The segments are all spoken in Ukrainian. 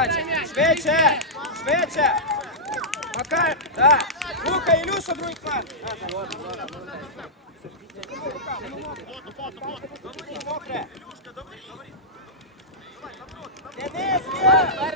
Подача. Швидше! Швидше! Макар! Так! Лука, Ілюша, другий план! Денис, Лєва!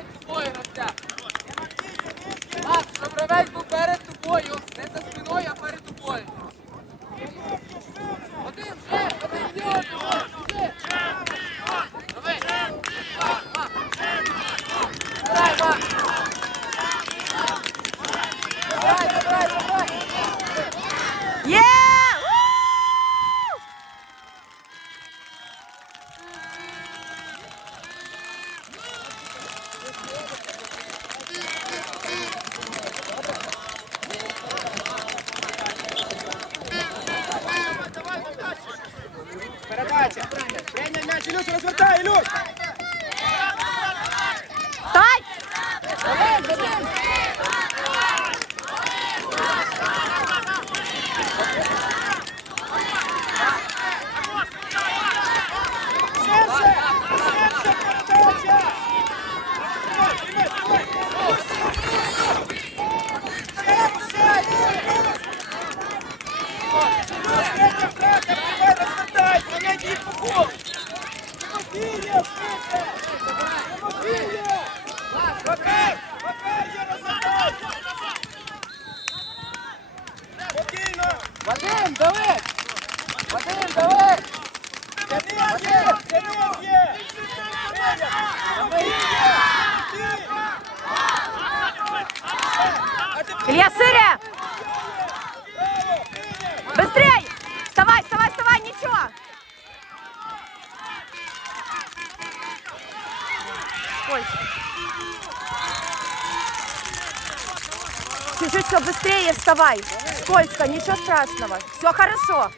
Чуть-чуть все быстрее вставай. Скользко, ничего страшного. Все хорошо.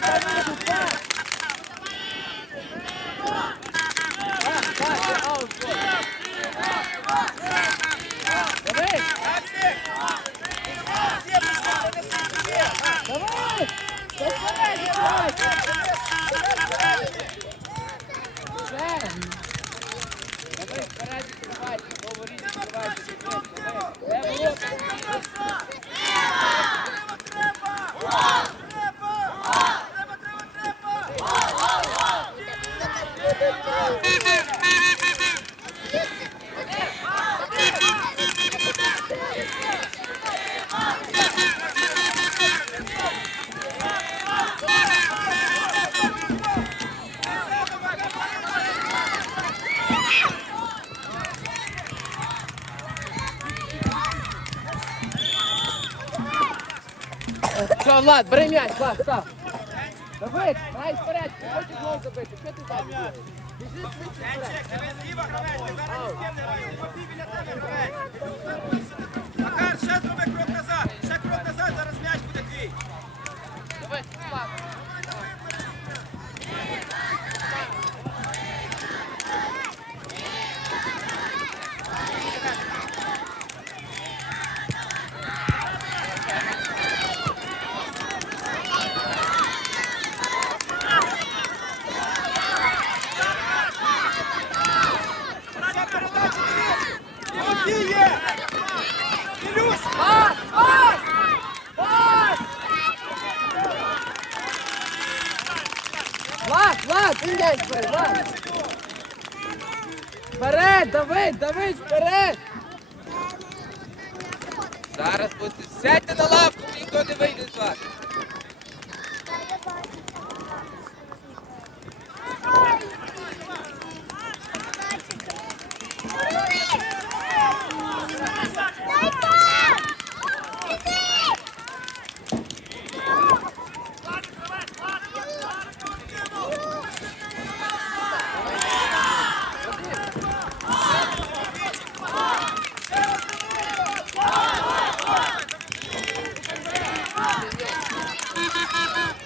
Grazie. Все, Влад, бери м'яч, Влад, став. Давид, давай вперед, хочеш гол забити, що ти там? Макар, ще зроби крок. Зараз. Сядьте на лавку, ніхто не вийде з вас.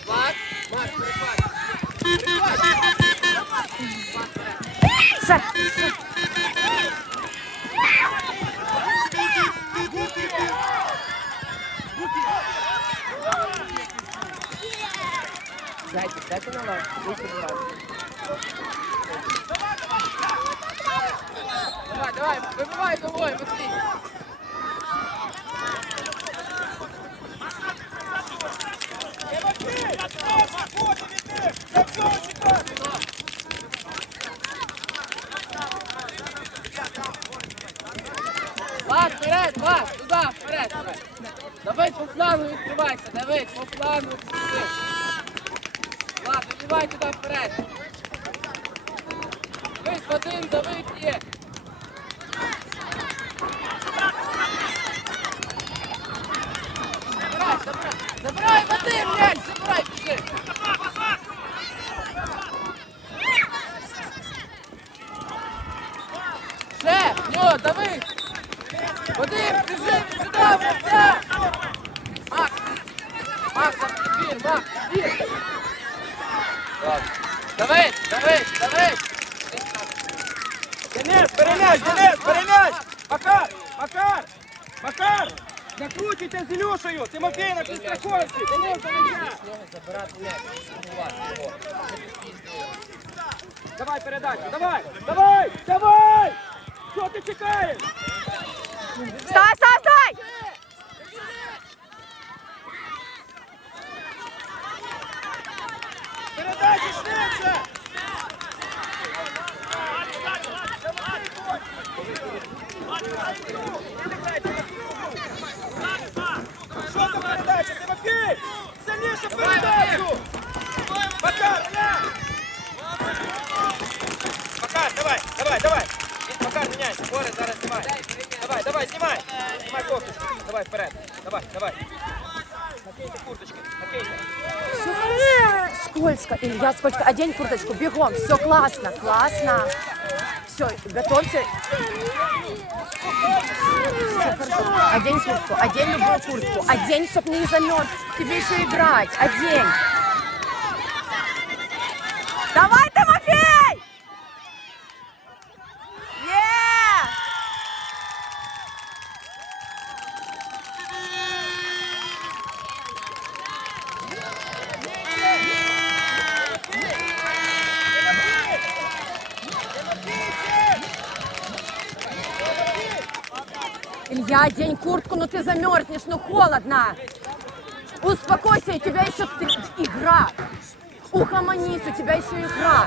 Влад, Влад, перехват. Все. Сядьте, сядьте на лавку. Вийшли з лавки. Давай, давай, вибивай головою, Матвій. Тимофій! Заходи від них! За всього чекати! Влад, вперед, Влад, туда, вперед. Давид по флангу відкривайся, Давид, по флангу відкривайся. Влад, вибивай туди вперед. Вадим, Давид є. Забирай, забирай, забирай, Вадим, м'яч, забирай, біжи. Ще, йо, Давид. Вадим, біжи, сюди, Вадим. Макс, Макс, відбір, Макс, відбір. Ладно. Давид, Давид, Давид. Денис, перем'яч, Денис, перем'яч! Макар, Макар, Макар! Накручуйте з Ілюшею! Тимофій на підстраховці! Денис, перем'яч! З нього забирати м'яч, сумувати його. Давай передачу, давай, давай, давай! Що ти чекаєш? Стой, стой, стой! Передачі швидше! Що за передача, Тимофій? Сильніше передачу! Макар, давай, давай, давай! Макар, міняйся, Борис, зараз знімай. Давай, давай, знімай! Знімай кофточку. Давай, вперед. Давай, давай. Накиньте курточки, накиньте. Все хорошо. Скользко. Илья, скользко. Одень курточку, бегом. Все классно, классно. Все, готовься. Все хорошо. Одень куртку, одень любую куртку. Одень, чтоб не замерз. Тебе еще играть. Одень. Давай, Одень куртку, ну ты замерзнешь, ну холодно. Успокойся, у тебя еще игра. Ухомонись, у тебя еще игра.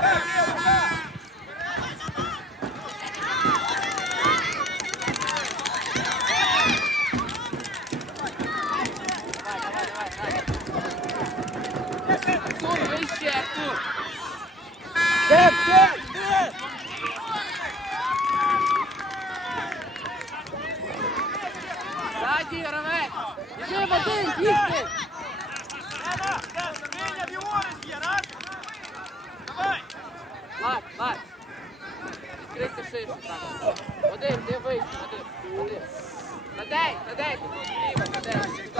Артур, вище, Артур. Де, де, де? Ззаді, гравець. Біжи, Вадим, бігти. Виняв і Орес є, раз. Давай. Влад, Влад. Відкрийся ширше так. Вадим, де вище, Вадим, Вадим. Надей, надей, тут зліва, надей.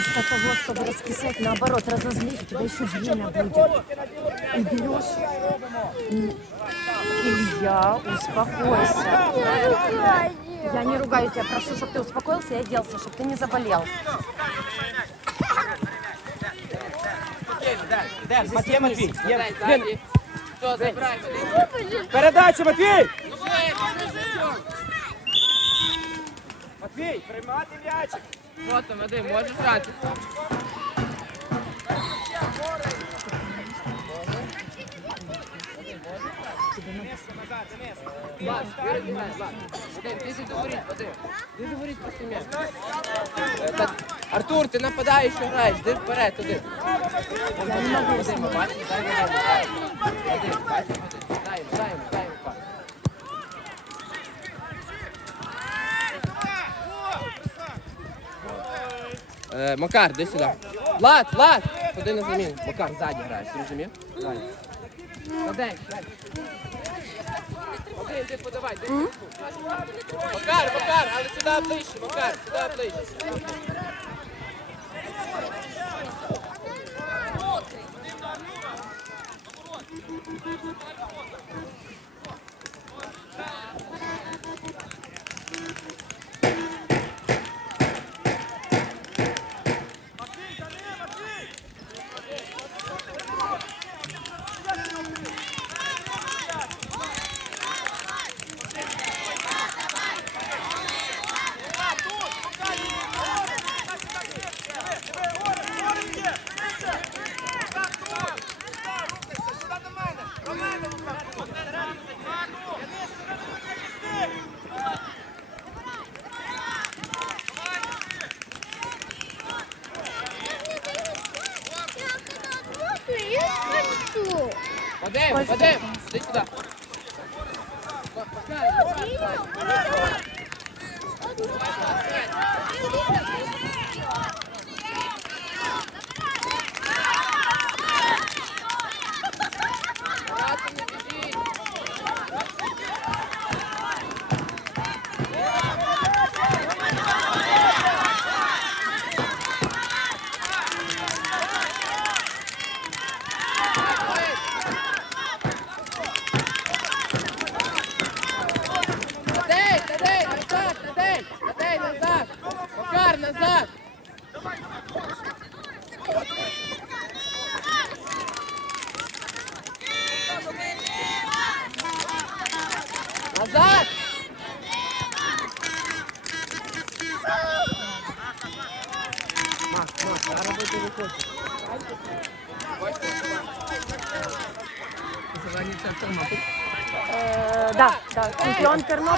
вместо того, чтобы раскисать, наоборот, разозлить, у тебя еще время будет. И берешь. М, Илья, успокойся. Я не ругаю тебя, прошу, чтобы ты успокоился и оделся, чтобы ты не заболел. Йдемо, Матвій, Матвій. Є. Сідай ззаді. Все, забирай, Вадим. Передача, Матвій! Біжи, біжи, Артем. Матвій, приймати м'ячик. Що там, Вадим, можеш грати? Влад, Юрій Зімець, Влад. Вадим, ти ж договоріть, Вадим. Ти договоріть просто м'яч. Е, так, Артур, ти нападаєш, що граєш, йди вперед, туди. Вадим, бачиш, дай Вадим, дай. Вадим, бачиш, Вадим, дай, дай, йому, дай йому пас. Е, Макар, де сюди. Влад, Влад! Ходи на заміну. Макар, ззаді граєш, ти розумів? Ззаді. Дай. Вадим, ти подавай, ти. Макар, Макар, але сюди ближче, Макар, сюди ближче. Вадим,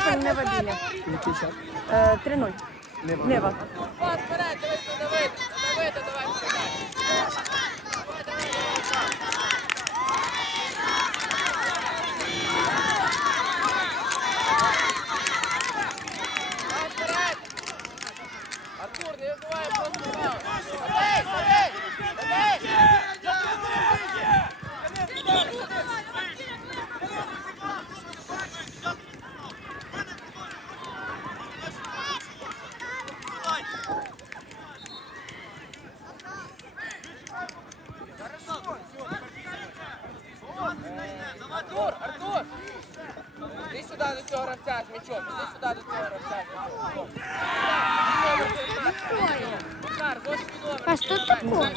Чемпион Тернопіль не вибили. Э, 3-0. Нева. Пас вперед, дивись на Давида. Давида, давай вперед. Пас вперед. Артур, не забувай просто грав. Давай, давай, давай. Артур, Артур! Іди сюди до цього гравця з м'ячом, іди сюди до цього гравця. З ось підлога. А что такое?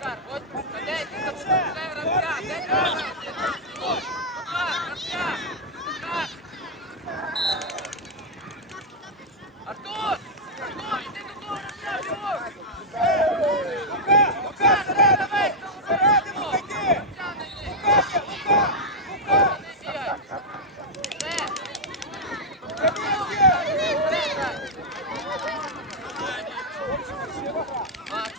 Макар, ось де ти запускай гравця, де ти гравця? Ось, Макар, гравця! Макар! Артур! Артур, іди до того гравця, бігом! Макар, давай! Всередину зайди! Лукашка, Лука! Лука! Не бігай! Де? Дивись є! Макс,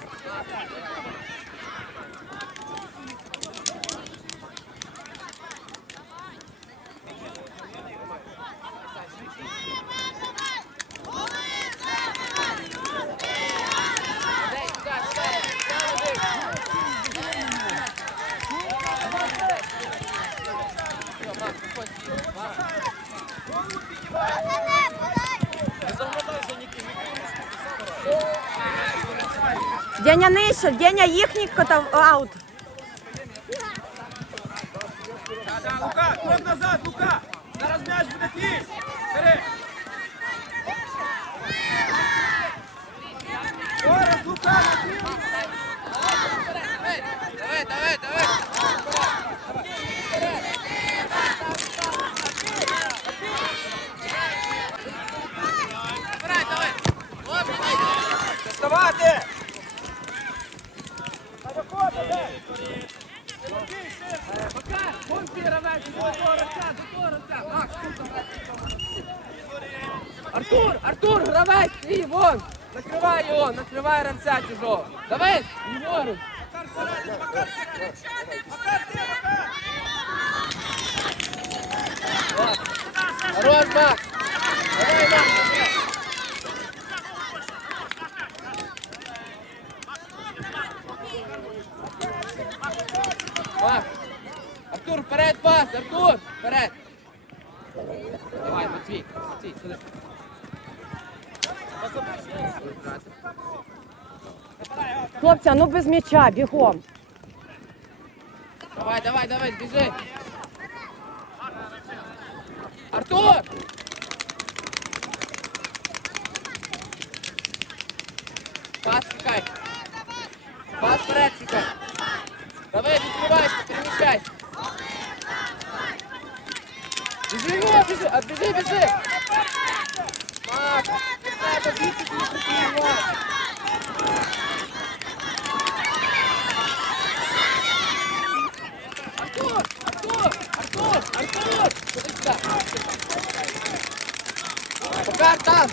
Нижче, Деня їхній котов аут. Да, Лука, крок назад, Лука! Зараз м'яч буде твій! Бери! Зараз, Лука, на твій! Давай, давай, давай. Давай, давай. Доставати! На виходу, де? Тимофій, ширше! Макар, вон ти гравець, до того гравця, до того гравця. Макс, тут там гравець. Артур, Артур, гравець, твій, вон. Накривай його, накривай гравця чужого. Давай, ліворуч. Макар, всередині, Макар, всередині! Макар, ти, Макар! Хорош, Макс. Давай, Макс. Макс. Артур, вперед пас, Артур, вперед. Давай, Матвій, Матвій, сюди. Хлопця, ну без м'яча, бігом. Давай, давай, давай, біжи. Артур! Пас шукай. Пас вперед шукай. Давай, відкривайся, переміщайся. Біжи його, біжи, а біжи, біжи. Макс, не треба бігти, не потрібно. Артур! Артур! Артур! Артур! Ходи сюди.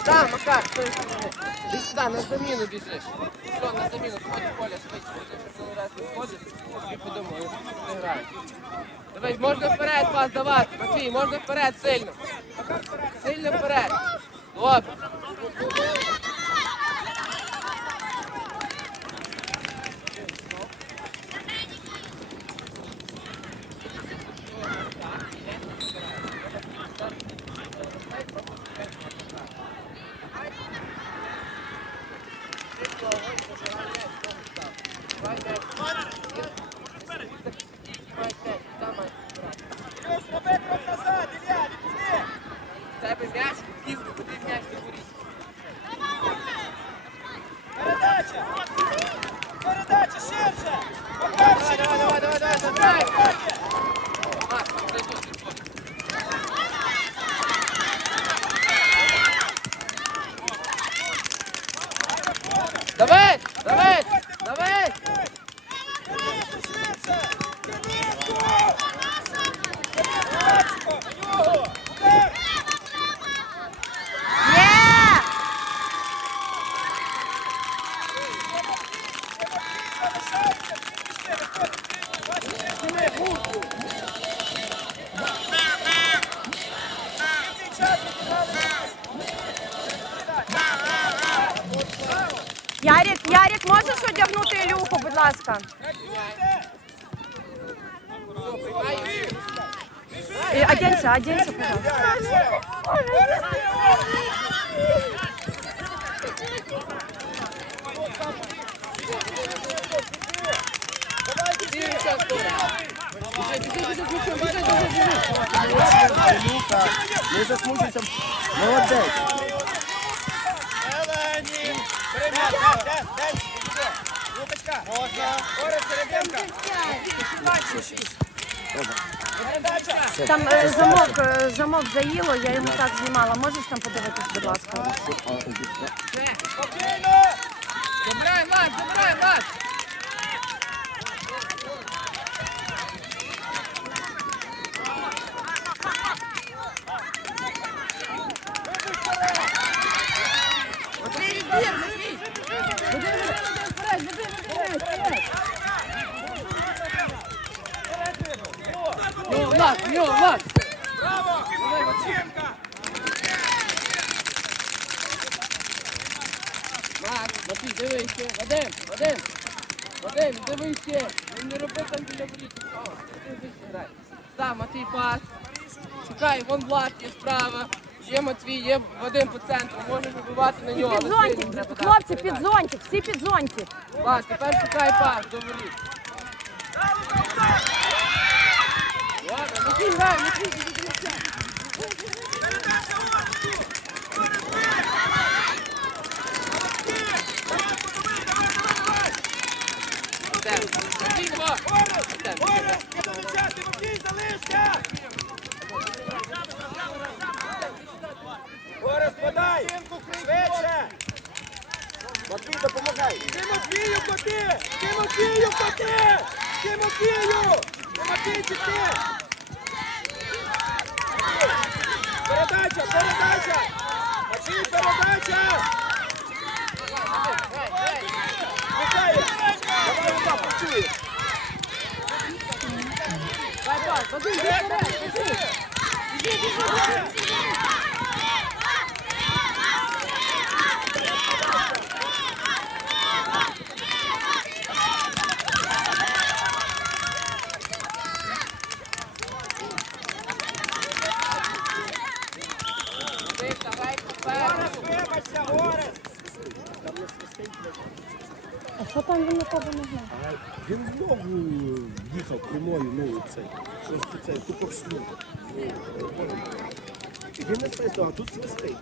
Там, Макар, стой, стой, стой. Ти на заміну біжиш. Все, на заміну, сходь в поле швидше. Ти раз не сходиш, і подумаю, не граєш. Давай, можна вперед пас давати. Матвій, можна вперед сильно. Сильно вперед. Добре. Плюс, роби крок назад, Ілля, відійди! В тебе м'яч, пізно, куди м'яч не горіть. Передача! Передача, ширше! Макар, Давай, ширше! давай, давай, давай, давай, давай. Макс, дай тут, тут. Давай, давай, давай. Ширше! Дениску! Передачко! На нього! Удар! Є! Залишається! Пішли, виходить! Бачите, зніми гулку! Вільний час, відіграли! Ярик, Ярик, можеш одягнути Ілюху, будь ласка? Працюйте! Все, приймай. І Оденься, оденься, пожалуйста. Дивимося, хто. Біжи, біжи, біжи, з м'ячом, біжи, біжи, біжи. Люка, не засмучуйся. Молодець. Зелені! Перем'яч, де, де, де, іди. Лукачка! Можна! Орес, серединка! Там е, замок, е, замок заїло, я йому так знімала. Можеш там подивитись, будь ласка? Забирай, вас, забирай, Макс. Данило, Браво! Кипаченко! Макс, Матвій, дивися. Вадим, Вадим. Вадим, дивися. Він не роби там біля воріт. Став, Матвій, пас. Шукай, вон Влад є справа. Є Матвій, є Вадим по центру. Можеш вибивати на І нього. під але зонтик, хлопці, під передати. зонтик, всі під зонтик. Влад, тепер шукай пас, до воріт. Далі, Ковтун! Merci, ouais, merci. Біжи, біжи, біжи! Це тупо сну. Він не свистав, а тут свистить.